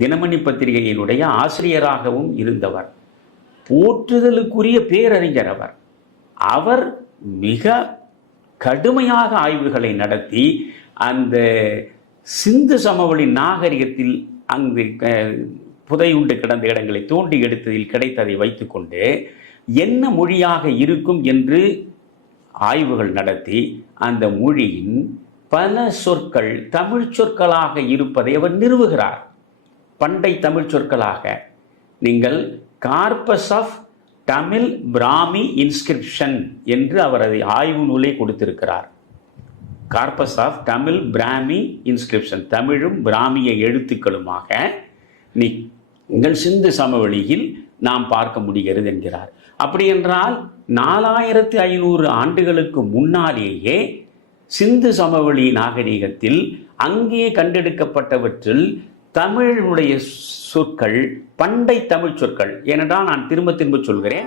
தினமணி பத்திரிகையினுடைய ஆசிரியராகவும் இருந்தவர். போற்றுதலுக்குரிய பேரறிஞர் அவர். அவர் மிக கடுமையாக ஆய்வுகளை நடத்தி அந்த சிந்து சமவெளி நாகரிகத்தில் அங்கு புதையுண்டு கிடந்த இடங்களை தோண்டி எடுத்ததில் கிடைத்ததை வைத்துக்கொண்டு என்ன மொழியாக இருக்கும் என்று ஆய்வுகள் நடத்தி அந்த மொழியின் பல சொற்கள் தமிழ் சொற்களாக இருப்பதை அவர் நிறுவுகிறார். பண்டை தமிழ் சொற்களாக நீங்கள் corpus of Tamil Brahmi inscription என்று அவர் அதை ஆய்வு நூலை கொடுத்திருக்கிறார். Corpus of Tamil Brahmi inscription தமிழும் பிராமிய எழுத்துக்களுமாக நீ நீங்கள் சிந்து சமவெளியில் நாம் பார்க்க முடிகிறது என்கிறார். அப்படி என்றால் நாலாயிரத்து ஐநூறு ஆண்டுகளுக்கு முன்னாலேயே சிந்து சமவெளி நாகரிகத்தில் அங்கே கண்டெடுக்கப்பட்டவற்றில் தமிழுடைய சொற்கள் பண்டை தமிழ் சொற்கள். ஏனென்றால் நான் திரும்ப திரும்ப சொல்கிறேன்.